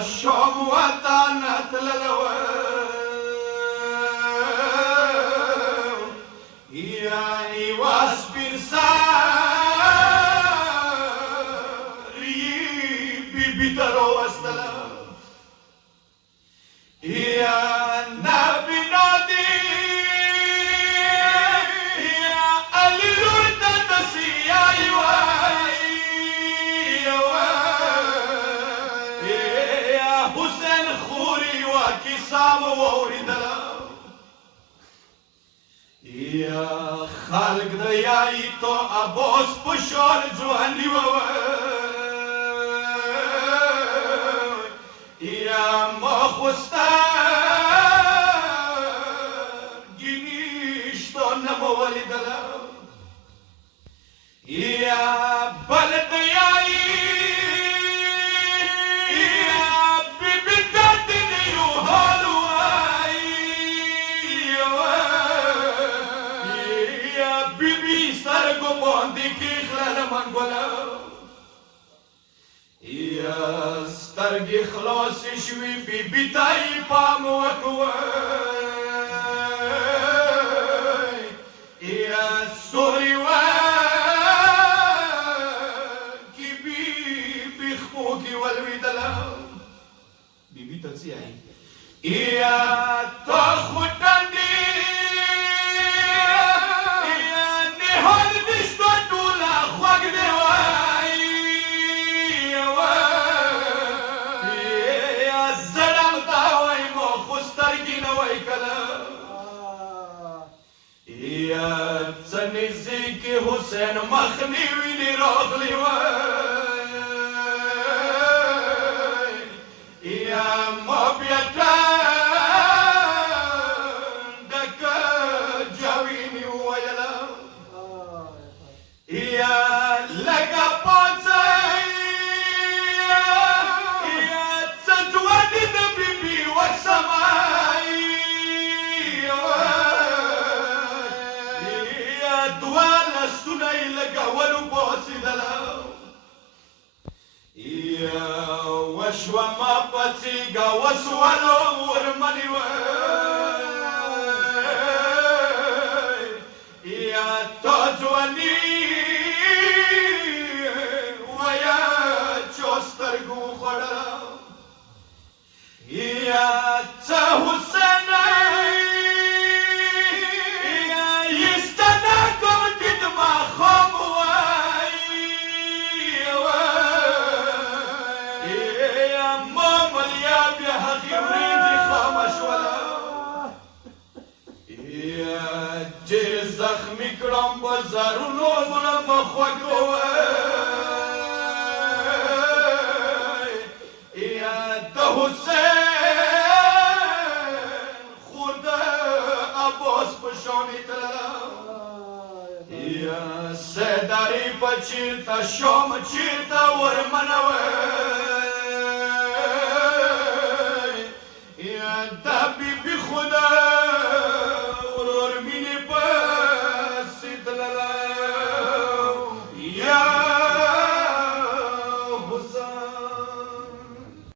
شوم وطن تللو يعني واصبر ساري بيبترو واستلم يا نبي نادي يا اللورد تسي يا حسين خوري وكسام ووردلا يا خالق دياي تو ابوس بشور جواني يا مخوستان جنيش تو نمو والدلا يا بلد دياي يا سترګې خلاصې شوې بيبي ته یې پام وکړئ یا سوري وکړي بيبي خپو کې ولوېدله بيبي ته څه یایي یا تا خو ټنډې یا نهال دې شته ټوله خوږ دې يا تنزيك حسين مخني ويلي راغلي يا مبيتان دك جاويني ويلا يا لقى بانسي يا تتودي دبيبي والسماي دوالا سناي لقى ولو بوسي دلا يا وشوا ما باتيغا وسوالو ورماني يا توجواني ويا جوسترغو خورا يا تهوسنا زخمی کرم بزارونو برم خوگوی یا ده حسین خود عباس پشانی تلم یا سداری پا چیرتا شام چیرتا ورمنوی یا ده بی بی خدا